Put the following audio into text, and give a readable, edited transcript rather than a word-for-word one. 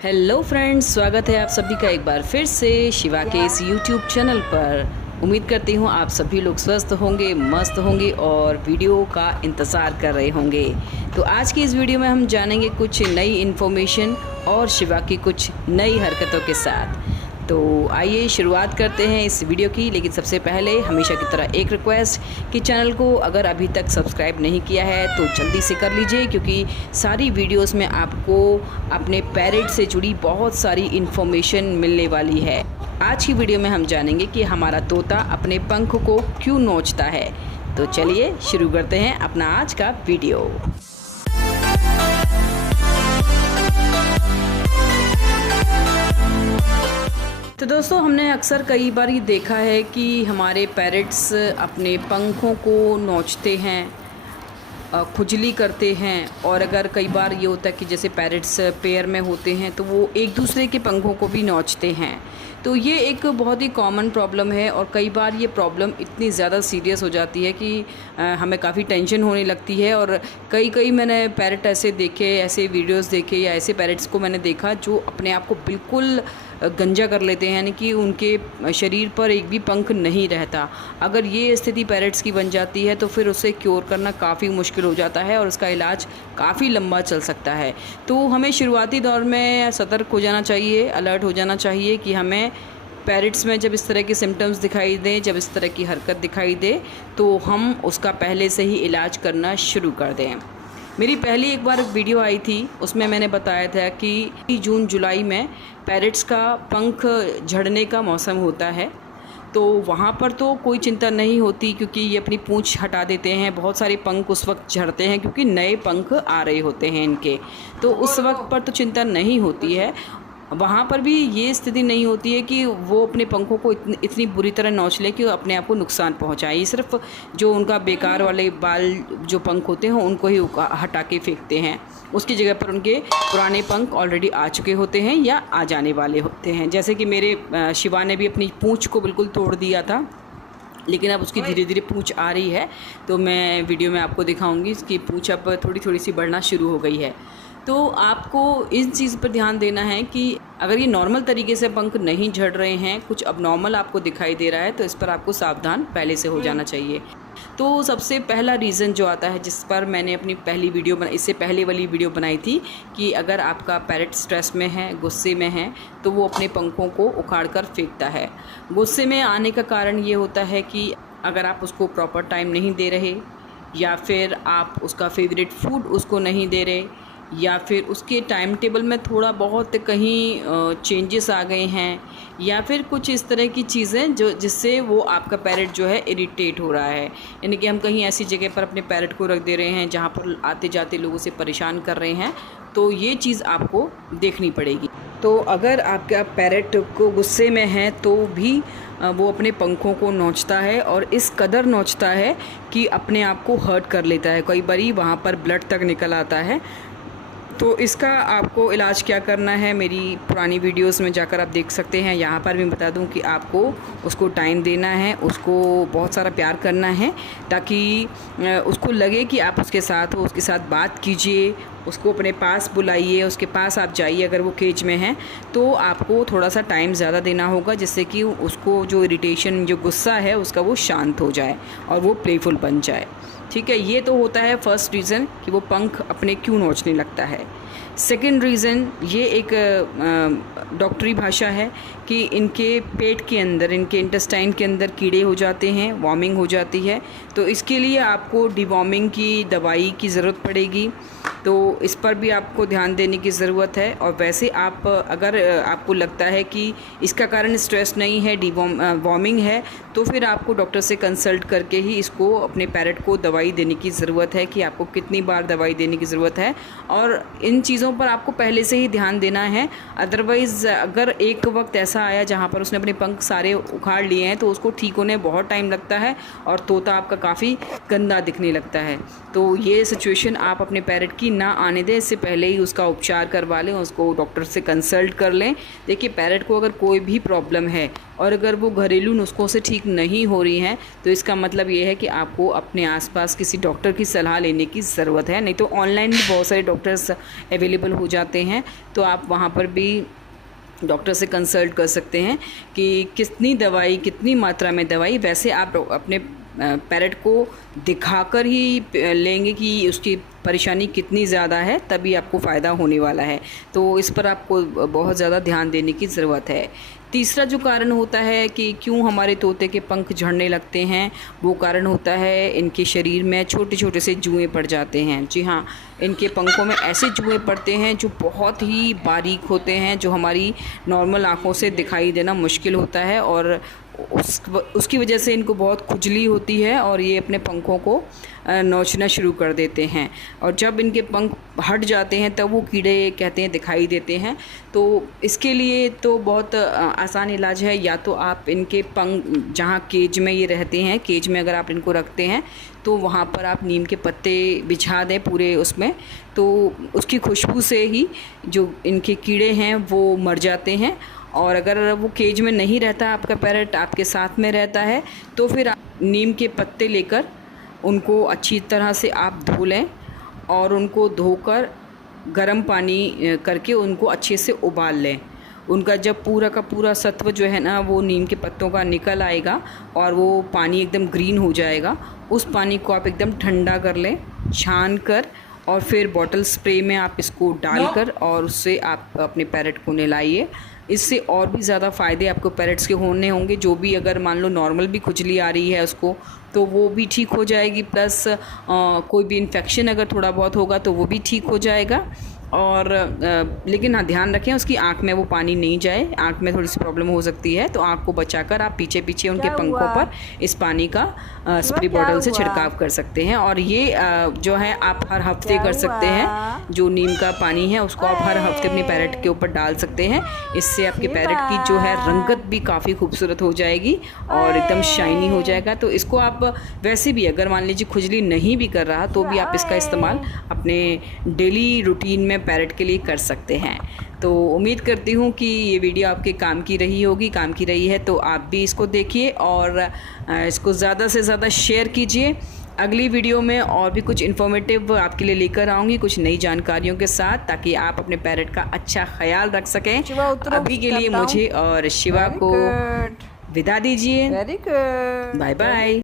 Hello friends, स्वागत है आप सभी का एक बार फिर से शिवा के इस यूट्यूब चैनल पर। उम्मीद करती हूँ आप सभी लोग स्वस्थ होंगे, मस्त होंगे और वीडियो का इंतज़ार कर रहे होंगे। तो आज की इस वीडियो में हम जानेंगे कुछ नई इन्फॉर्मेशन और शिवा की कुछ नई हरकतों के साथ। तो आइए शुरुआत करते हैं इस वीडियो की। लेकिन सबसे पहले हमेशा की तरह एक रिक्वेस्ट कि चैनल को अगर अभी तक सब्सक्राइब नहीं किया है तो जल्दी से कर लीजिए, क्योंकि सारी वीडियोस में आपको अपने पैरेट से जुड़ी बहुत सारी इन्फॉर्मेशन मिलने वाली है। आज की वीडियो में हम जानेंगे कि हमारा तोता अपने पंख को क्यों नोचता है। तो चलिए शुरू करते हैं अपना आज का वीडियो। तो दोस्तों, हमने अक्सर कई बार ये देखा है कि हमारे पैरेट्स अपने पंखों को नोचते हैं, खुजली करते हैं। और अगर कई बार ये होता है कि जैसे पैरेट्स पेयर में होते हैं तो वो एक दूसरे के पंखों को भी नोचते हैं। तो ये एक बहुत ही कॉमन प्रॉब्लम है और कई बार ये प्रॉब्लम इतनी ज़्यादा सीरियस हो जाती है कि हमें काफ़ी टेंशन होने लगती है। और कई मैंने पैरेट ऐसे देखे, ऐसे वीडियोस देखे या ऐसे पैरेट्स को मैंने देखा जो अपने आप को बिल्कुल गंजा कर लेते हैं, यानी कि उनके शरीर पर एक भी पंख नहीं रहता। अगर ये स्थिति पैरेट्स की बन जाती है तो फिर उसे क्योर करना काफ़ी मुश्किल हो जाता है और उसका इलाज काफ़ी लंबा चल सकता है। तो हमें शुरुआती दौर में सतर्क हो जाना चाहिए, अलर्ट हो जाना चाहिए कि हमें पैरेट्स में जब इस तरह के सिम्टम्स दिखाई दें, जब इस तरह की हरकत दिखाई दे, तो हम उसका पहले से ही इलाज करना शुरू कर दें। मेरी पहली एक बार वीडियो आई थी, उसमें मैंने बताया था कि जून जुलाई में पैरेट्स का पंख झड़ने का मौसम होता है। तो वहाँ पर तो कोई चिंता नहीं होती, क्योंकि ये अपनी पूंछ हटा देते हैं। बहुत सारे पंख उस वक्त झड़ते हैं क्योंकि नए पंख आ रहे होते हैं इनके। तो उस वक्त पर तो चिंता नहीं होती है। वहाँ पर भी ये स्थिति नहीं होती है कि वो अपने पंखों को इतनी बुरी तरह नोच ले कि वो अपने आप को नुकसान पहुँचाए। ये सिर्फ जो उनका बेकार वाले बाल जो पंख होते हैं उनको ही हटा के फेंकते हैं। उसकी जगह पर उनके पुराने पंख ऑलरेडी आ चुके होते हैं या आ जाने वाले होते हैं। जैसे कि मेरे शिवा ने भी अपनी पूँछ को बिल्कुल तोड़ दिया था, लेकिन अब उसकी धीरे धीरे पूँछ आ रही है। तो मैं वीडियो में आपको दिखाऊंगी, इसकी पूँछ अब थोड़ी सी बढ़ना शुरू हो गई है। तो आपको इस चीज़ पर ध्यान देना है कि अगर ये नॉर्मल तरीके से पंख नहीं झड़ रहे हैं, कुछ अबनॉर्मल आपको दिखाई दे रहा है, तो इस पर आपको सावधान पहले से हो जाना चाहिए। तो सबसे पहला रीज़न जो आता है, जिस पर मैंने अपनी पहली वीडियो इससे पहले वाली वीडियो बनाई थी, कि अगर आपका पैरेट स्ट्रेस में है, गुस्से में है, तो वो अपने पंखों को उखाड़ कर फेंकता है। गुस्से में आने का कारण ये होता है कि अगर आप उसको प्रॉपर टाइम नहीं दे रहे, या फिर आप उसका फेवरेट फूड उसको नहीं दे रहे, या फिर उसके टाइम टेबल में थोड़ा बहुत कहीं चेंजेस आ गए हैं, या फिर कुछ इस तरह की चीज़ें जो जिससे वो आपका पैरेट जो है इरिटेट हो रहा है। यानी कि हम कहीं ऐसी जगह पर अपने पैरेट को रख दे रहे हैं जहाँ पर आते जाते लोगों से परेशान कर रहे हैं, तो ये चीज़ आपको देखनी पड़ेगी। तो अगर आपका पैरेट को गुस्से में है तो भी वो अपने पंखों को नोचता है, और इस कदर नोचता है कि अपने आप को हर्ट कर लेता है। कई बारी वहाँ पर ब्लड तक निकल आता है। तो इसका आपको इलाज क्या करना है, मेरी पुरानी वीडियोस में जाकर आप देख सकते हैं। यहाँ पर भी बता दूँ कि आपको उसको टाइम देना है, उसको बहुत सारा प्यार करना है, ताकि उसको लगे कि आप उसके साथ हो, उसके साथ बात कीजिए, उसको अपने पास बुलाइए, उसके पास आप जाइए। अगर वो केज में है तो आपको थोड़ा सा टाइम ज़्यादा देना होगा, जिससे कि उसको जो इरिटेशन, जो गुस्सा है उसका, वो शांत हो जाए और वो प्लेफुल बन जाए। ठीक है, ये तो होता है फर्स्ट रीज़न कि वो पंख अपने क्यों नोचने लगता है। सेकंड रीज़न, ये एक डॉक्टरी भाषा है कि इनके पेट के अंदर, इनके इंटेस्टाइन के अंदर कीड़े हो जाते हैं, वॉर्मिंग हो जाती है। तो इसके लिए आपको डिवॉर्मिंग की दवाई की ज़रूरत पड़ेगी। तो इस पर भी आपको ध्यान देने की ज़रूरत है। और वैसे आप अगर आपको लगता है कि इसका कारण स्ट्रेस नहीं है, वॉर्मिंग है, तो फिर आपको डॉक्टर से कंसल्ट करके ही इसको, अपने पैरेट को दवाई देने की ज़रूरत है कि आपको कितनी बार दवाई देने की ज़रूरत है। और इन चीज़ों पर आपको पहले से ही ध्यान देना है। अदरवाइज़ अगर एक वक्त ऐसा आया जहाँ पर उसने अपने पंख सारे उखाड़ लिए हैं तो उसको ठीक होने बहुत टाइम लगता है और तोता आपका काफ़ी गंदा दिखने लगता है। तो ये सिचुएशन आप अपने पैरेट की ना आने दें, इससे पहले ही उसका उपचार करवा लें, उसको डॉक्टर से कंसल्ट कर लें। देखिए, पैरेट को अगर कोई भी प्रॉब्लम है और अगर वो घरेलू नुस्खों से ठीक नहीं हो रही हैं, तो इसका मतलब ये है कि आपको अपने आसपास किसी डॉक्टर की सलाह लेने की ज़रूरत है। नहीं तो ऑनलाइन भी बहुत सारे डॉक्टर्स अवेलेबल हो जाते हैं, तो आप वहाँ पर भी डॉक्टर से कंसल्ट कर सकते हैं कि कितनी दवाई, कितनी मात्रा में दवाई। वैसे आप अपने पैरेट को दिखाकर ही लेंगे कि उसकी परेशानी कितनी ज़्यादा है, तभी आपको फ़ायदा होने वाला है। तो इस पर आपको बहुत ज़्यादा ध्यान देने की ज़रूरत है। तीसरा जो कारण होता है कि क्यों हमारे तोते के पंख झड़ने लगते हैं, वो कारण होता है इनके शरीर में छोटे छोटे से जुएँ पड़ जाते हैं। जी हाँ, इनके पंखों में ऐसे जुएँ पड़ते हैं जो बहुत ही बारीक होते हैं, जो हमारी नॉर्मल आँखों से दिखाई देना मुश्किल होता है, और उसकी वजह से इनको बहुत खुजली होती है और ये अपने पंखों को नोचना शुरू कर देते हैं। और जब इनके पंख हट जाते हैं तब वो कीड़े कहते हैं दिखाई देते हैं। तो इसके लिए तो बहुत आसान इलाज है। या तो आप इनके पंख, जहाँ केज में ये रहते हैं, केज में अगर आप इनको रखते हैं तो वहाँ पर आप नीम के पत्ते बिछा दें पूरे उसमें, तो उसकी खुशबू से ही जो इनके कीड़े हैं वो मर जाते हैं। और अगर वो केज में नहीं रहता, आपका पैरेट आपके साथ में रहता है, तो फिर आप नीम के पत्ते लेकर उनको अच्छी तरह से आप धो लें और उनको धोकर गर्म पानी करके उनको अच्छे से उबाल लें। उनका जब पूरा का पूरा सत्व जो है ना वो नीम के पत्तों का निकल आएगा और वो पानी एकदम ग्रीन हो जाएगा, उस पानी को आप एकदम ठंडा कर लें, छान कर, और फिर बॉटल स्प्रे में आप इसको डालकर और उससे आप अपने पैरेट को नहलाइए। इससे और भी ज़्यादा फ़ायदे आपको पैरेट्स के होने होंगे। जो भी अगर मान लो नॉर्मल भी खुजली आ रही है उसको, तो वो भी ठीक हो जाएगी, प्लस कोई भी इन्फेक्शन अगर थोड़ा बहुत होगा तो वो भी ठीक हो जाएगा। और लेकिन हाँ, ध्यान रखें उसकी आँख में वो पानी नहीं जाए, आँख में थोड़ी सी प्रॉब्लम हो सकती है, तो आँख को बचाकर आप पीछे पीछे उनके पंखों पर इस पानी का स्प्रे बॉटल से छिड़काव कर सकते हैं। और ये जो है आप हर हफ्ते कर सकते हैं। जो नीम का पानी है उसको आप हर हफ्ते अपने पैरेट के ऊपर डाल सकते हैं। इससे आपके पैरेट की जो है रंगत भी काफ़ी खूबसूरत हो जाएगी और एकदम शाइनी हो जाएगा। तो इसको आप वैसे भी अगर मान लीजिए खुजली नहीं भी कर रहा तो भी आप इसका इस्तेमाल अपने डेली रूटीन में पैरेट के लिए कर सकते हैं। तो उम्मीद करती हूँ कि ये वीडियो आपके काम की रही होगी। काम की रही है तो आप भी इसको देखिए और इसको ज़्यादा से ज़्यादा शेयर कीजिए। अगली वीडियो में और भी कुछ इन्फॉर्मेटिव आपके लिए लेकर आऊँगी, कुछ नई जानकारियों के साथ, ताकि आप अपने पैरेट का अच्छा ख्याल रख सकें। अभी के लिए मुझे और शिवा को विदा दीजिए। Very good, bye bye.